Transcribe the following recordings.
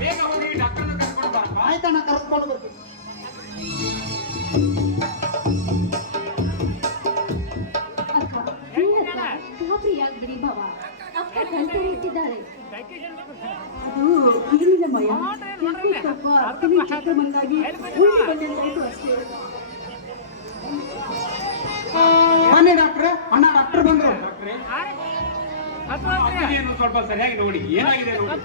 ಬೇಗ ಹೋಗಿ ಡಾಕ್ಟರ್ನ ಕರ್ಕೊಂಡು ಬಾರಪ್ಪ ಆಯ್ತಣ್ಣ ಕರೆಸ್ಕೊಂಡು ಬರ್ತೀನಿ. ಗಾಬರಿ ಆಗ್ಬಿಡಿ ಭಾವ ಅಕ್ಕ ಗಂಟೆ ಇಟ್ಟಿದ್ದಾರೆ. ಅದು ಇರಲಿಲ್ಲ ಮಯ ಸ್ವಲ್ಪ ಅಕ್ಕನ ಚಕ್ರ ಬಂದಾಗಿ ಉಳಿ ಬಂದಿದ್ದಾಯ್ತು ಅಷ್ಟೇ. ಬನ್ನಿ ಡಾಕ್ಟ್ರೆ ಅಣ್ಣ ಡಾಕ್ಟರ್ ಬಂದ್ರು. ಡಾಕ್ಟ್ರೇ ಸ್ವಲ್ಪ ಸರಿಯಾಗಿ ನೋಡಿ. ಏನಾಗಿದೆ ನೋಡಿ?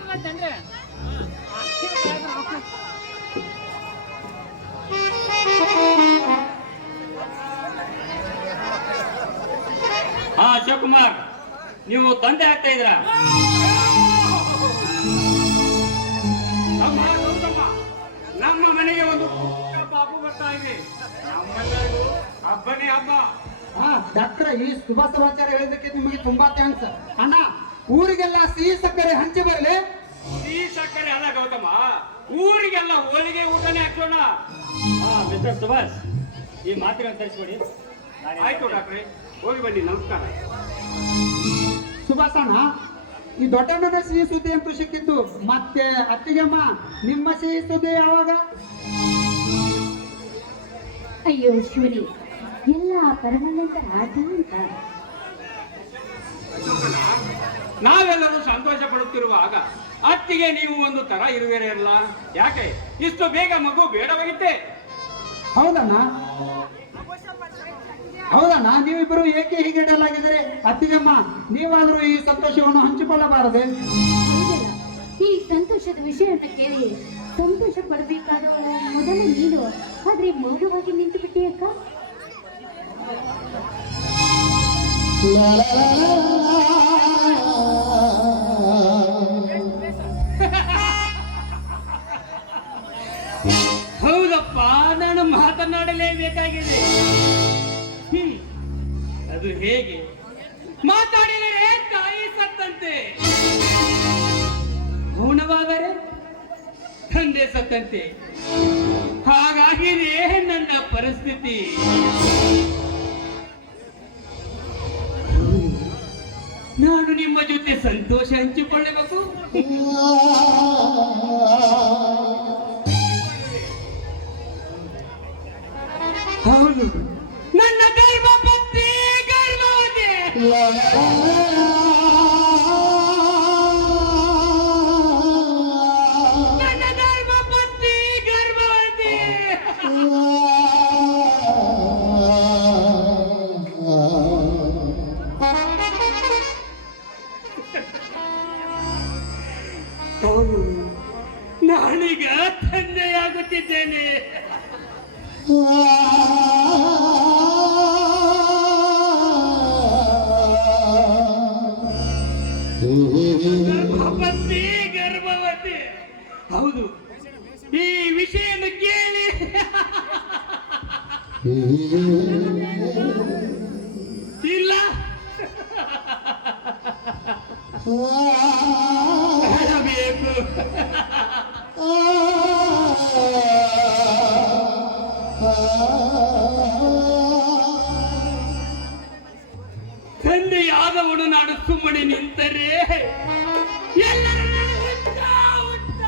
ಹಾ, ಶಿವಕುಮಾರ್, ನೀವು ತಂದೆ ಆಗ್ತಾ ಇದ್ರ ನಮ್ಮ ಮನೆಗೆ ಒಂದು ಹಬ್ಬ ಬರ್ತಾ ಇದೆ. ನಮ್ಮೆಲ್ಲರಿಗೂ ಹಬ್ಬನೇ ಹಬ್ಬ. ಹಾ ಡಾಕ್ಟ್ರೆ ಈ ಶುಭ ಸಮಾಚಾರ ಹೇಳಿದ್ದಕ್ಕೆ ನಿಮಗೆ ತುಂಬಾ ಥ್ಯಾಂಕ್ಸ್ ಅಣ್ಣ, ಊರಿಗೆಲ್ಲ ಸಿಹಿ ಸಕ್ಕರೆ ಹಂಚಿ ಬರಲಿ. ಈ ಸಕ್ಕರೆ ಅಲ್ಲ ಗೌತಮ. ಊರಿಗೆಲ್ಲ ಹೋಳಿಗೆ ಊಟನೇ ಹಾಕೋಣ ಹಾ ಮಿಸ್ಟರ್ ಸುಭಾಷ್ ಈ ಮಾತುಗಳನ್ನು ತರಿಸ್ಕೊಡಿ. ಆಯ್ತು ಡಾಕ್ಟ್ರೆ. ಹೋಗಿ ಬನ್ನಿ ನಮಸ್ಕಾರ. ಸುಭಾಷಣ ಈ ದೊಡ್ಡಣ್ಣನ ಸಿಹಿ ಸುದ್ದಿ ಅಂತೂ ಸಿಕ್ಕಿತ್ತು. ಮತ್ತೆ ಅತ್ತಿಗೆಮ್ಮ ನಿಮ್ಮ ಸಿಹಿ ಸುದ್ದಿ ಯಾವಾಗ? ಅಯ್ಯೋ ಶಿವನಿ ಎಲ್ಲ ಪರಮಾನಂದ ರಾಜ ಅಂತ. ನಾವೆಲ್ಲರೂ ಸಂತೋಷ ಪಡುತ್ತಿರುವಾಗ ಅತ್ತಿಗೆ ನೀವು ಒಂದು ತರ ಇರುವಿರೇ ಅಲ್ಲ? ಯಾಕೆ? ಇಷ್ಟು ಬೇಗ ಮಗು ಬೇಡವಾಗಿತ್ತೆ. ಹೌದಣ್ಣ. ಹೌದಣ್ಣ ನೀವಿಬ್ಬರು ಏಕೆ ಹೀಗೆ ಡಲ್ಲಾಗಿದ್ದೀರಿ? ಅತ್ತಿಗೆಮ್ಮ ನೀವಾದರೂ ಈ ಸಂತೋಷವನ್ನು ಹಂಚಿಕೊಳ್ಳಬಾರದೆ? ಈ ಸಂತೋಷದ ವಿಷಯವನ್ನು ಕೇಳಿ ಸಂತೋಷ ಪಡಬೇಕಾದ ಮೊದಲು ನೀನು. ಆದ್ರೆ ಮೌನವಾಗಿ ನಿಂತು ಬಿಟ್ಟಿಯಕ್ಕ ಮಾತನಾಡಲೇಬೇಕಾಗಿದೆ. ಅದು ಹೇಗೆ? ಮಾತಾಡಿದರೆ ತಾಯಿ ಸತ್ತಂತೆ. ಮೌನವಾದರೆ ತಂದೆ ಸತ್ತಂತೆ. ಹಾಗಾಗಿದೆ ನನ್ನ ಪರಿಸ್ಥಿತಿ. ನಾನು ನಿಮ್ಮ ಜೊತೆ ಸಂತೋಷ ಹಂಚಿಕೊಳ್ಳಬೇಕು. ಹೌದು. ನನ್ನ ಗರ್ಭಪತ್ನಿ ಗರ್ಭವತಿ ನನ್ನ ಗರ್ಭಪತ್ನಿ ಗರ್ಭವತಿ ಹೌದು. ನಾನೀಗ ತಂದೆಯಾಗುತ್ತಿದ್ದೇನೆ. ಗರ್ಭವತಿ ಗರ್ಭವತಿ. ಹೌದು. ಈ ವಿಷಯವನ್ನು ಕೇಳಿ. ಇಲ್ಲ. ಅಳಬೇಕು. ತಂದೆಯಾದವನು ನಾನು ಸುಮ್ಮನೆ ನಿಂತರೆ ಎಲ್ಲರೂ ನನಗೆ ಹುಚ್ಚ, ಹುಚ್ಚ,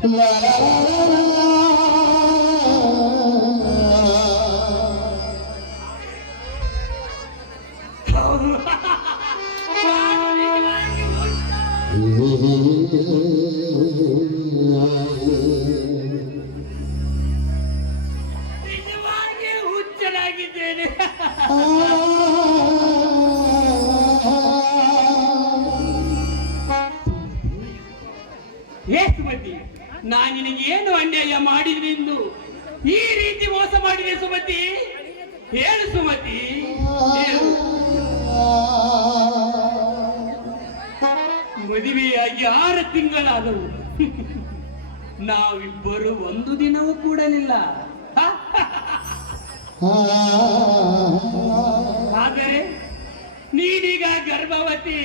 ಹುಚ್ಚ. ಹೌದು. ಏನು ಅನ್ಯಾಯ ಮಾಡಿದ್ರಿ ಎಂದು ಈ ರೀತಿ ಮೋಸ ಮಾಡಿದೆ ಸುಮತಿ. ಹೇಳು ಸುಮತಿ. ಮದುವೆಯಾಗಿ ಆರು ತಿಂಗಳಾದವು. ನಾವಿಬ್ಬರು ಒಂದು ದಿನವೂ ಕೂಡಲಿಲ್ಲ? ಆದರೆ ನೀನೀಗ ಗರ್ಭವತಿ.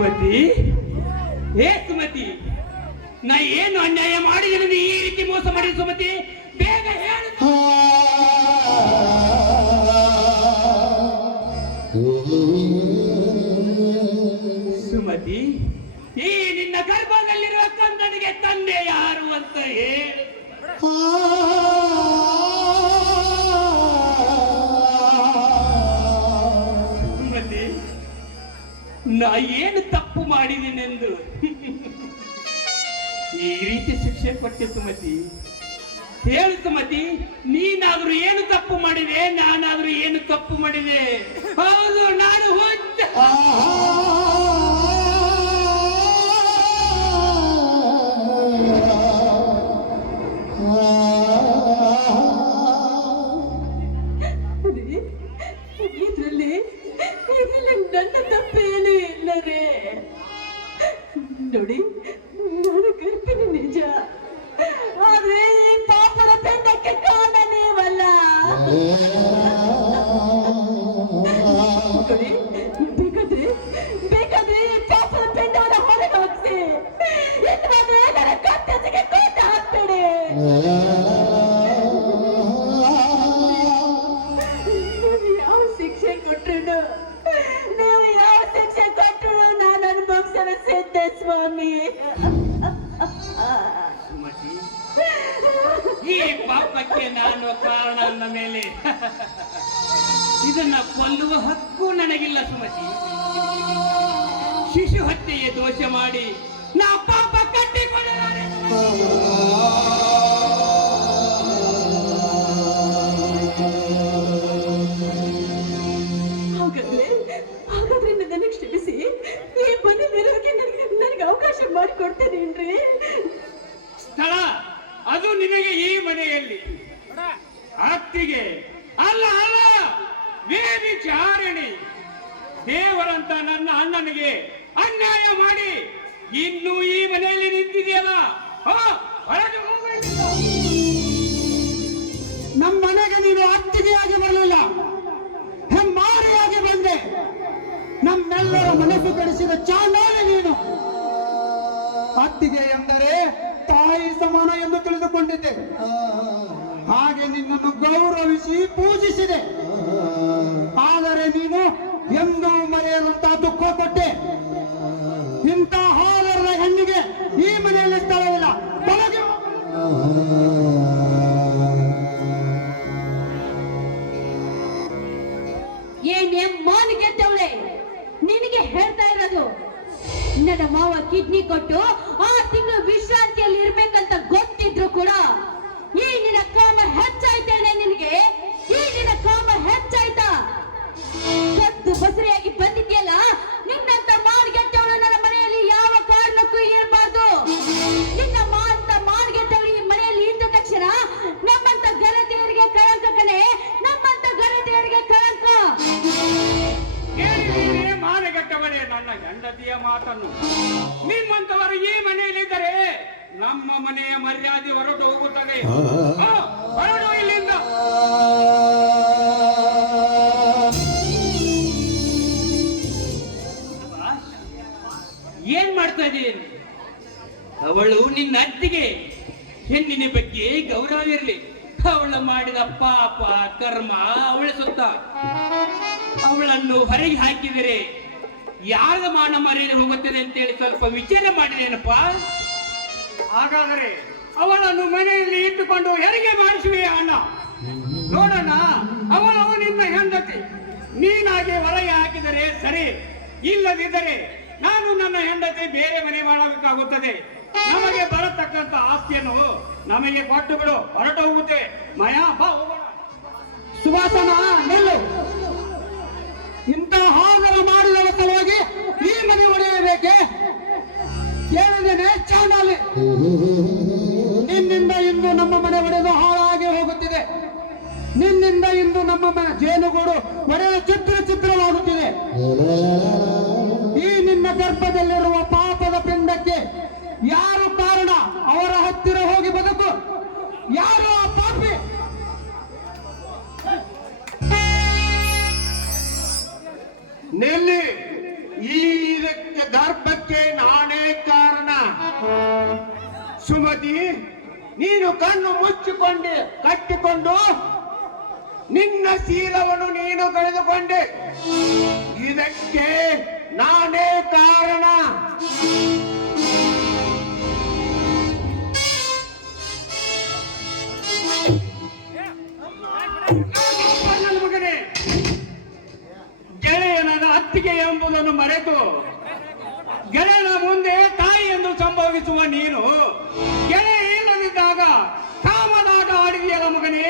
ಸುಮತಿ. ಏ ಸುಮತಿ, ನಾ ಏನು ಅನ್ಯಾಯ ಮಾಡಿದ್ರೆ ಈ ರೀತಿ ಮೋಸ ಮಾಡಿ ಸುಮತಿ? ಬೇಗ ಹೇಳು. ಸುಮತಿ, ಈ ನಿನ್ನ ಗರ್ಭದಲ್ಲಿರುವ ಕಂದನಿಗೆ ತಂದೆ ಯಾರು ಅಂತ ಹೇಳು. ಏನು ತಪ್ಪು ಮಾಡಿದೆನೆಂದು. ಈ ರೀತಿ ಶಿಕ್ಷೆ ಕೊಟ್ಟೆ ಸುಮತಿ. ಹೇಳು ಸುಮತಿ, ನೀನಾದ್ರೂ ಏನು ತಪ್ಪು ಮಾಡಿದೆ, ನಾನಾದ್ರೂ ಏನು ತಪ್ಪು ಮಾಡಿದೆ? ಹೌದು ನೀವು ಯಾವ ಶಿಕ್ಷೆ ಕೊಟ್ಟರು ನಾನು ಅನುಭವಿಸಲು ಸಿದ್ಧ, ಸ್ವಾಮಿ. ಈ ಪಾಪಕ್ಕೆ ನಾನು ಕಾರಣ ಅಂದ ಮೇಲೆ ಇದನ್ನ ಕೊಲ್ಲುವ ಹಕ್ಕು ನನಗಿಲ್ಲ ಸುಮತಿ. ಶಿಶು ಹತ್ಯೆಯ ದೋಷ ಮಾಡಿ ದೇವರಂತ ನನ್ನ ಅಣ್ಣನಿಗೆ ಅನ್ಯಾಯ ಮಾಡಿ ಇನ್ನು ಈ ಮನೆಯಲ್ಲಿ ನಿಂತಿದೆಯಲ್ಲ. ನಮ್ಮ ಮನೆಗೆ ನೀನು ಅತ್ತಿಗೆಯಾಗಿ ಬರಲಿಲ್ಲ. ಹೆಮ್ಮಾರಿಯಾಗಿ ಬಂದೆ. ನಮ್ಮೆಲ್ಲರ ಮನಸ್ಸು ಕಡಿಸಿದ ಚಾಂದಾಲಿ ನೀನು. ಅತ್ತಿಗೆ ಎಂದರೆ ತಾಯಿ ಸಮಾನ ಎಂದು ತಿಳಿದುಕೊಂಡಿದ್ದೆ. ಹಾಗೆ ನಿನ್ನನ್ನು ಗೌರವಿಸಿ ಪೂಜಿಸಿದೆ. ಆದರೆ ನೀನು ಎಂದೂ ಮರೆಯದಂತ ದುಃಖ ಕೊಟ್ಟೆ. ಇಂಥ ಹಾಲರ ಹೆಣ್ಣಿಗೆ ಈ ಮನೆಯಲ್ಲಿ ಸ್ಥಳವಿಲ್ಲ. ತೊಲಗಿ. ಏನೇ ಮಾನಿಗೆದ್ದವಳೆ ನಿನಗೆ ಹೇಳ್ತಾ ಇರೋದು, ನನ್ನ ಮಾವ ಕಿಡ್ನಿ ಕೊಟ್ಟು ಆ ತಿಂಗಳು ವಿಶ್ರಾಂತಿಯಲ್ಲಿ ಇರ್ಬೇಕಂತ ಗೊತ್ತಿದ್ರು ಕೂಡ ಈ ನಿನ್ನ ಕಾಮ ಹೆಚ್ಚಾಯ್ತೇನೆ ನಿನಗೆ. ಕದ್ದು ಬಸರಿಯಾಗಿ ಬಂದಿದ್ಯಲ್ಲ? ನಿನ್ನಂತ ಮಾರ್ಗೆಟ್ಟವಳು ನನ್ನ ಮನೆಯಲ್ಲಿ ಯಾವ ಕಾರಣಕ್ಕೂ ಇರಬಾರ್ದು. ನಿನ್ನ ಮಾಂತ ಮಾನ್ಗೆಟ್ಟವಳು ಈ ಮನೆಯಲ್ಲಿ ಇದ್ದ ತಕ್ಷಣ ನಮ್ಮಂತ ಗರತಿಯರಿಗೆ ಕಳಂಕ ಕಣೆ ನಮ್ಮಂತ ಗರತಿಯರಿಗೆ ಕಳಂಕ. ಕೇಳಿದೀರಿ ಮಾನಗಟ್ಟವರೇ ನನ್ನ ಹೆಂಡತಿಯ ಮಾತನ್ನು. ನಿಮ್ಮಂತವರು ಈ ಮನೆಯಲ್ಲಿದ್ದರೆ ನಮ್ಮ ಮನೆಯ ಮರ್ಯಾದೆ ಹೊರಟು ಹೋಗುತ್ತದೆ. ಹೊರಡು ಇಲ್ಲಿಂದ. ಅವಳು ನಿನ್ನ ಅತ್ತಿಗೆ, ಹೆಣ್ಣಿನ ಬಗ್ಗೆ ಗೌರವ ಇರಲಿ. ಅವಳ ಮಾಡಿದ ಪಾಪ ಕರ್ಮ ಅವಳ ಸುತ್ತ. ಅವಳನ್ನು ಹೊರಗೆ ಹಾಕಿದರೆ ಯಾರ ಮಾನ ಮರೆಯಲು ಹೋಗುತ್ತದೆ ಅಂತೇಳಿ ಸ್ವಲ್ಪ ವಿಚಾರ ಮಾಡಿದೇನಪ್ಪ. ಹಾಗಾದರೆ ಅವಳನ್ನು ಮನೆಯಲ್ಲಿ ಇಟ್ಟುಕೊಂಡು ಹೆರಿಗೆ ಮಾಡಿಸುವೆ ಅಣ್ಣ? ನೋಡೋಣ ಅವಳವನಿಂದ ಹೆಂಡತಿ. ನೀನಾಗೆ ಹೊರಗೆ ಹಾಕಿದರೆ ಸರಿ, ಇಲ್ಲದಿದ್ದರೆ ನಾನು ನನ್ನ ಹೆಂಡತಿ ಬೇರೆ ಮನೆ ಮಾಡಬೇಕಾಗುತ್ತದೆ. ನಮಗೆ ಬರತಕ್ಕಂತ ಆಸ್ತಿಯನ್ನು ನಮಗೆ ಕೊಟ್ಟು ಬಿಡು ಹೊರಟು ಹೋಗುತ್ತೆ. ಮಯಾ, ಬಾ ಸುವಾಸನ, ನಿಲ್ಲು. ಇಂಥ ಹಾಗರ ಮಾಡಿದವ ಸಲುವಾಗಿ ಈ ಮನೆ ಒಡೆಯಬೇಕೆ? ಕೇಳಿದ್ದೇನೆ, ಚಾನಲ್. ನಿನ್ನಿಂದ ಇಂದು ನಮ್ಮ ಮನೆ ಒಡೆದು ಹಾಳಾಗಿ ಹೋಗುತ್ತಿದೆ. ನಿನ್ನಿಂದ ಇಂದು ನಮ್ಮ ಮನೆ ಜೇನುಗೂಡು ಒಡೆದ ಚಿತ್ರ ಚಿತ್ರವಾಗುತ್ತಿದೆ. ಗರ್ಭದಲ್ಲಿರುವ ಪಾಪದ ಪಿಂಡಕ್ಕೆ ಯಾರು ಕಾರಣ? ಅವರ ಹತ್ತಿರ ಹೋಗಿ ಬದುಕು. ಯಾರು ಆ ಪಾಪಿ? ನಿಲ್ಲಿ, ಈ ಇದಕ್ಕೆ ಗರ್ಭಕ್ಕೆ ನಾನೇ ಕಾರಣ. ಸುಮತಿ, ನೀನು ಕಣ್ಣು ಮುಚ್ಚಿಕೊಂಡು, ಕಟ್ಟಿಕೊಂಡು ನಿನ್ನ ಶೀಲವನ್ನು ನೀನು ಕಳೆದುಕೊಂಡೆ. ಇದಕ್ಕೆ ನಾನೇ ಕಾರಣ. ಗೆಳೆಯನ ಅತ್ತಿಗೆ ಎಂಬುದನ್ನು ಮರೆತು, ಗೆಳೆಯನ ಮುಂದೆ ತಾಯಿ ಎಂದು ಸಂಭವಿಸುವ ನೀನು ಗೆಳೆ ಇಲ್ಲದಿದ್ದಾಗ ಕಾಮನಾಟ ಆಡಿದೆಯಲ್ಲ ಮಗನೇ,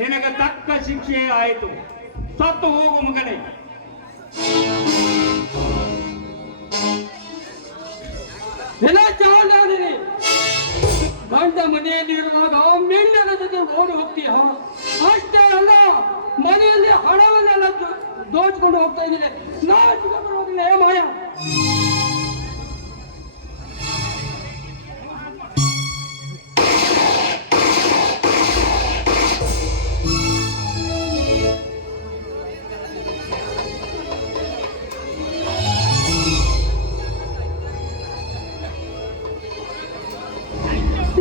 ನಿನಗೆ ತಕ್ಕ ಶಿಕ್ಷೆ ಆಯಿತು. ಸತ್ತು ಹೋಗು ಮಗನೇ. ನೆಲ ಚಾಲಾದಿರಿ ಗಂಡ ಮನೆಯಲ್ಲಿರುವಾಗ ಮೆಲ್ಲನ ಜೊತೆ ಓಡಿ ಹೋಗ್ತೀಯ? ಅಷ್ಟೇ ಅಲ್ಲ, ಮನೆಯಲ್ಲಿ ಹಣವನ್ನೆಲ್ಲ ದೋಚಿಕೊಂಡು ಹೋಗ್ತಾ ಇದ್ದೀನಿ ನಾಚಿಕೆ ಬರೋದಿಲ್ಲ ಏ ಮಾಯಾ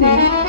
Mm-hmm.